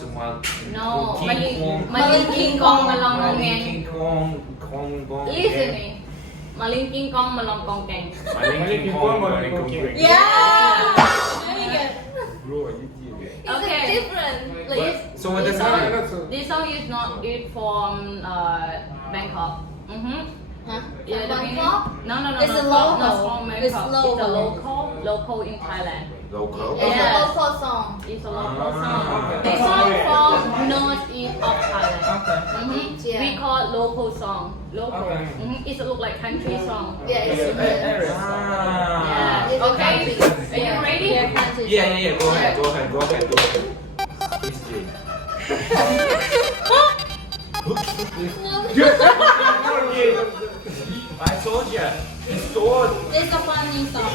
No, King Kong Malong King Kong Listen me. Maling King Kong Malong Kong Keng. King Kong Yeah. Very good. Bro, you did it. Okay. Different. So what does that mean? This song is not it from Bangkok. Huh? Yeah, the meaning- Bangkok? No. It's a not local. from Bangkok. It's It's a local. local in Thailand. Local? It's Yes. a local song. It's a local Ah, song. okay. This song from northeast of Thailand. Yeah. We call it local song. Local. Okay. It look like country song. Yeah, it's a Ah. It's a Okay. country. Are you ready? Yeah, country Yeah. song. Go ahead. Please do. I told you. It's told. It's a funny song.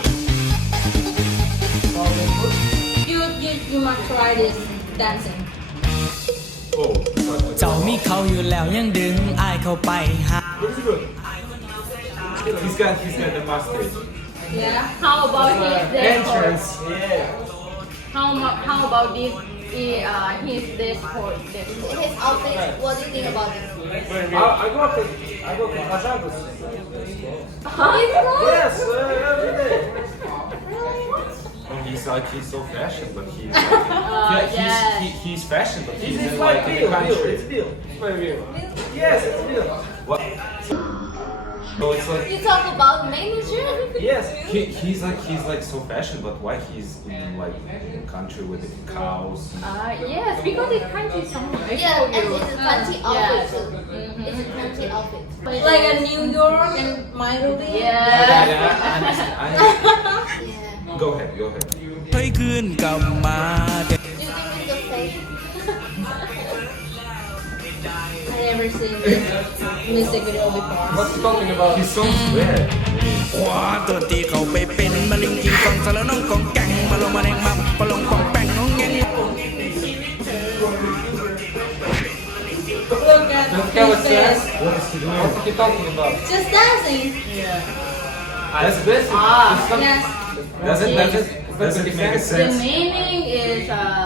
You must try this dancing. Oh. เจ้ามีเขาอยู่แล้วยังดึงอายเข้าไปหา Looks good. He's got the mustache. Yeah. How about his Entrance. Yeah. How about this? His dress code. His outfit. What do you think about it? I go to Pajamas. Yes, every day. He's so fashion, but he's fashion, but he's in like the country. It's real. It's very real. Yes, it's real. What? So it's like You talk about manager? Yes. he's like so fashion, but why he's in like country with the cows? Yes, because it's country song. I Yeah, told and you. it's a country outfit Yes. too. It's a country outfit. Like a New York and Nairobi. Yeah. I understand. Yeah. Go ahead. เฮ้ยคืนกลับมาเด็ก Do you think it's a fake? I never seen this music video before. What's he talking about? His songs weird. ขวาตัวตีเขาไปเป็นมาลิงกิงกองสารน้องกองแกงมาลงมาแรงมาปะลงปองแป้งน้องแงง Look at This guy was his face. What is he doing? What's he talking about? Just dancing. That's basic. Yes. Does it make The sense? meaning is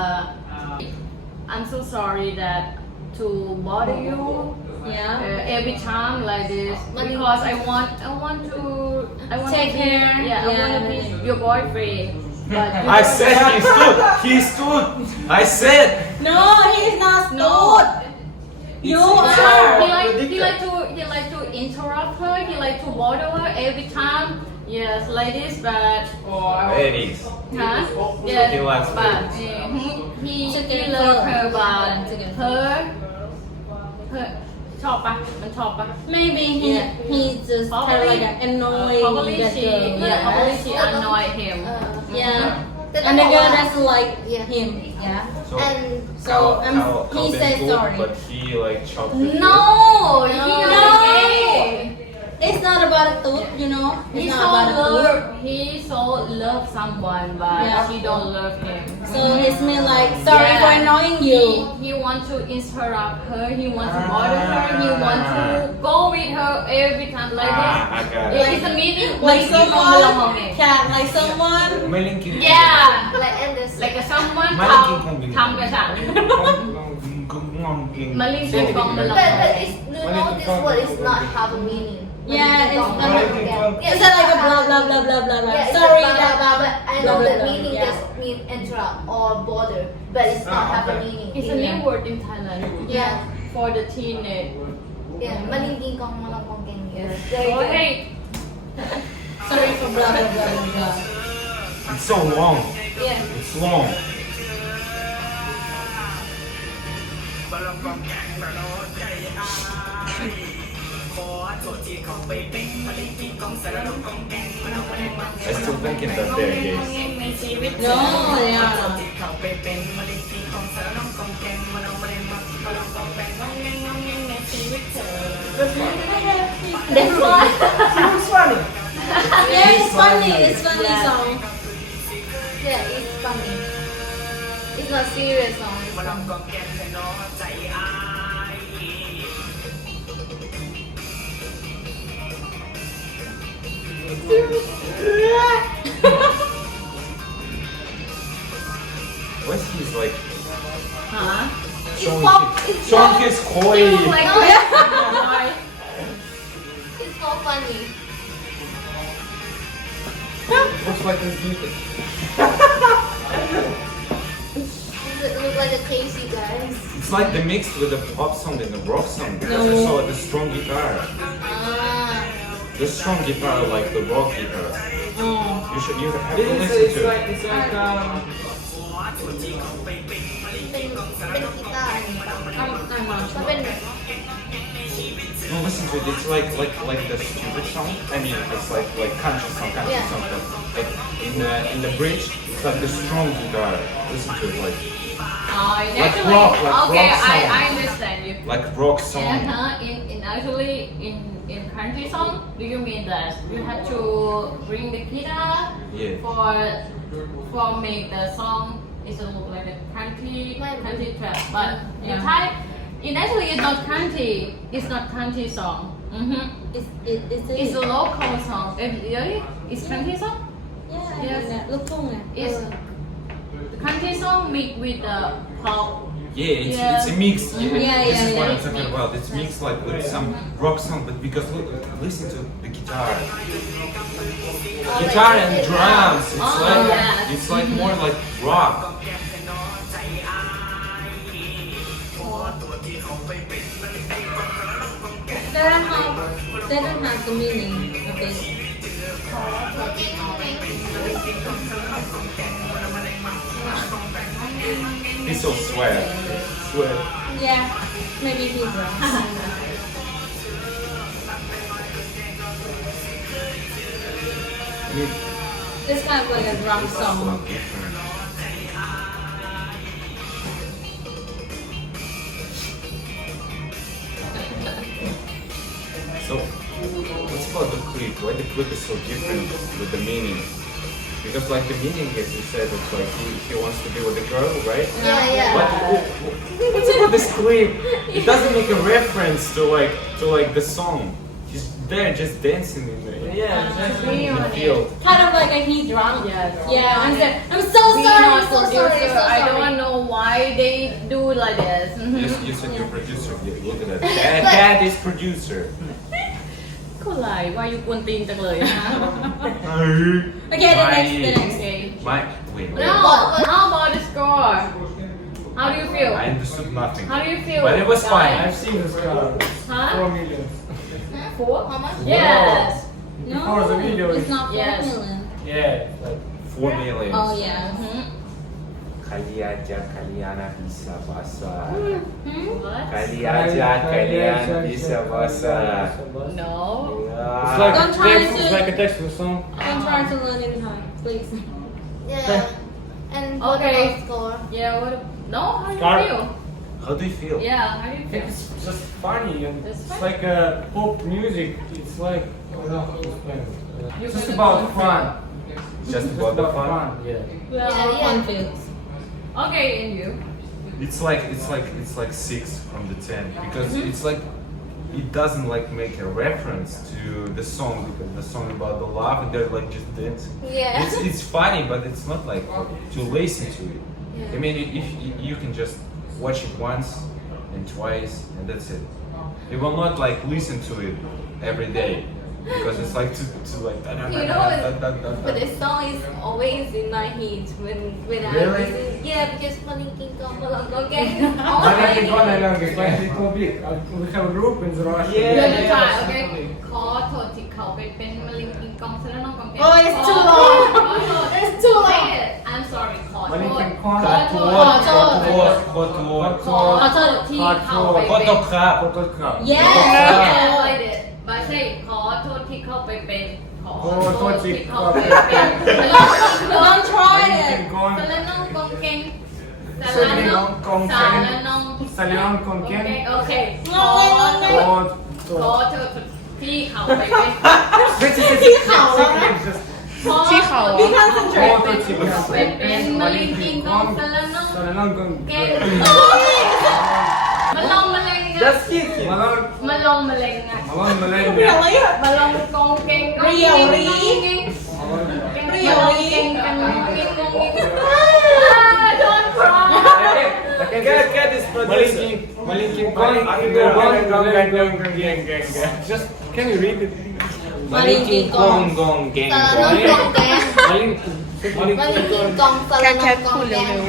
I'm so sorry that to bother you Yeah. every time like this because I want to Take be, care. Yeah, I want to be your boyfriend. But you I don't- said he stood. I said. No, he's not No. stood. You are. He like to interrupt her. He like to bother her every time. Yes, like this, but Ladies. huh? Yes, He likes but ladies. he Together. love her, but Together. her ชอบปะมันชอบปะ Maybe he just kind of like annoying Probably that she girl. probably she annoyed him. Yeah. And the girl doesn't like him. Yeah. So, And so Kao he been said good, sorry. but he like chopped it. No, he No. not gay. It's not about a tooth, you know. He It's so not about a tooth. love someone, but Yeah. she don't love him. So it's mean like sorry for annoying you. He want to interrupt her. He want to bother her. He want to go with her every time like this. I got it. It's a meeting. Like someone, Yeah. yeah, like someone. Melinkin. Like Anderson. Like a someone มาลิงกินคงบินทำกับฉัน มาลิงกินกองมาลอง But it's, you know this word is not have a meaning. Yeah, it's It's like a blah blah blah blah blah blah. Yeah, Sorry, blah, blah, blah, but I blah, know blah, the blah, meaning yeah. just mean interrupt or bother, but it's not have a meaning. It's a new word in Thailand. Yeah. For the teenage. Yeah, malingking kong malangkong keng. Yes. Very Oh, good. hey. Sorry for blah blah blah blah blah. It's so long. Yeah. It's long. ขอตัวตีเขาไปเป็นมาลิงกิงกองสารน้องกองแกงมาลงมาแรงมา I still thinking that they're gays. No, they are not. เขาไปเป็นมาลิงกิงกองสารน้องกองแกงมาลงมาแรงมาลงกองแกงงองแงงงองแงงในชีวิตเธอ That's why. It's funny. Yeah, it's funny. It's funny song. Yeah, it's funny. It's not serious song. It's มาลง funny. กองแกงแต่น้อใจอาย What's he's like? Huh? Chong is koi. You look like No. boy. It's so funny. Looks like a beauty. It looks like a crazy guys. It's like the mix with the pop song and the rock song because I saw the strong guitar. Ah. The strong guitar like the rock guitar. You have to listen It's to it. like เป็นกีตาร์มันเป็น No, listen to it. It's like the stupid song. I mean, it's like country song, Yeah. but like in the bridge, it's like the strong guitar. Listen to it Actually, rock, like okay, rock song. I understand you. like rock song. In actually in country song, do you mean that you have to bring the guitar Yeah. for make the song is look like a country track, but in Yeah. Thai, actually it's not country. It's not country song. It's a local song. Really? It's country song. Yes. ลูกทุ่งไง It's the country song mixed with the pop. Yeah, Yeah. it's a mix. Yeah, This yeah, is what yeah. I'm talking about. It's mixed like with some rock song, but because listen to the guitar. Guitar and drums. It's Oh, like yes. it's like more like rock. They don't have the meaning of it. He's so swear. Swear. Yeah, maybe he's wrong. I mean, It's kind of like a drum it's song. so different. So, what's about the clip? Why the clip is so different with the meaning? Because like the meaning, as you said, it's like he wants to be with the girl, right? Yeah. But what's about this clip? It doesn't make a reference to like the song. He's there just dancing in the field. Kind of like a he drum. Yes. Yeah, I'm so Being sorry, a so sorry, producer, so I sorry. don't know why they do like this. You said you're producer. Yeah, look at that. Dad is producer. คนไรว่าอยู่กวนตีนจังเลยนะ Okay, the next, the next. Okay. My wait. No, how about the score? How do you feel? I understood nothing. How do you feel? But it was guys? fine. I've seen this car. Huh? 4 million. 4? How much? Yes. No, Before the video, it's not 4 Yes. million. Yeah, like 4 million. Oh yeah. Kali aja kalian bisa bahasa. What? Kali aja kalian bisa bahasa. No. it's Yeah. like Don't a try text. to- It's like a text for song. Don't try to learn in Thai, please. Yeah. And what Okay. about score? Yeah, what? No, how do you Scar- feel? How do you feel? Yeah, how do you I think feel? it's just funny and It's it's funny. like pop music. It's like I don't know how to explain it. You It's just can about confirm. fun. Just about the fun. Yeah. Well, Yeah. fun feels. Okay, and you? It's like 6 from the 10 because it's like it doesn't like make a reference to the song because the song about the love and they're like just dancing. Yeah. It's funny, but it's not like to listen to it. Yeah. I mean, if you can just watch it once and twice and that's it. You will not like listen to it every day because it's like to like. You know, but the song is always in my head when I Really? listen. Yeah, because Paling King Kong Palang Kong Gang. I think one I learned is like little bit. We have a group in Russia. You Yeah. have to try, okay? ขอโทษที่เขาไปเป็นมะเร็งกินกองเสร็จแล้วน้องกองแก Oh, it's too long. ขอโทษ It's too long. Say it. I'm sorry ขอโทมะเร็งกิษนกองขอโทษขอโทษขอโทษที่เขาไปขอเป็นโทษครับ Photocard. Yes. Yeah, like it. But say ขอโทษที่เขาไปเป็นขอโทษที่เขาไปเป็น Don't try it. กินกองสารน้องกองเก่งสารน้องกองเก่งสารน้องสารน้องกองเก่งโอเคขอโทษ God. ขอโทษที่เขาไปเป็นที่เขาแล้วนะที่เขา Be concentrate. เป็นมะเร็งกินกองสารน้องสารน้องกองเก่งมาลองมะเร็งไง Just hit him. มาลองมาลองมะเร็งไงมาลองมาเล่น Really? มาลองกองเก่งกอง Really? เก่ง Really? เก่งกันเก่งกองเก่งโดนครอง The Cat is producer. Malinking Kong, Just can you read it? Malinking Kong สารนองกองแกง Malinking มันมีกินกองสารนองกองแกง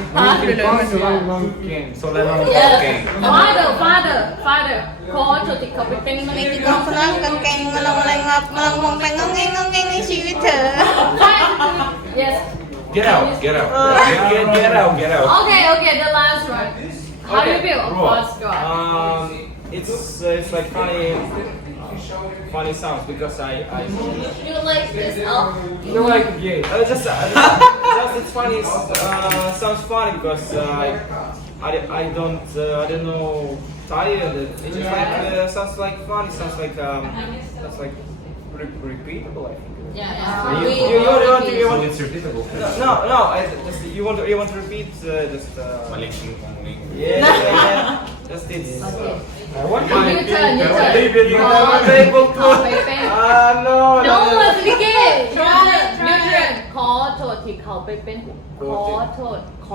Solenong Yes. Father call to the copy มีกินกองสารนองกองแกงมาลองอะไรงับมาลองงงแปงงงแงในชีวิตเธอ Yes. Get out. Get out. Get out. Okay, the last one. How do you feel? Of course, go on. It's like funny sounds because I You like this elf? You like gay? just it's funny. Sounds funny because I don't know Thai. It just like sounds like funny. Sounds like repeatable. I think. Yeah. You So want it's repeatable. no. You want to repeat just. Malinking Kong. Yeah. Just it's. I want You turn. Able to. No. No, it's the game. Nutrient. ขอโทษที่เขาไปเป็นขอโทษ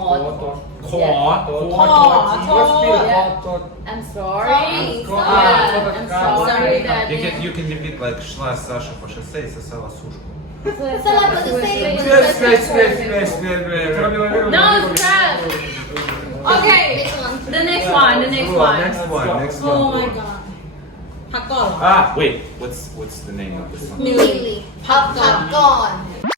I'm sorry. I'm sorry that You can repeat like шла Саша по шоссе и сосала сушку. Salah pada saya. No stress. Okay. The next one. Next Oh one. my god พักก่อนเหรอ Wait. What's the name of this song? มิลลี่พักก่อน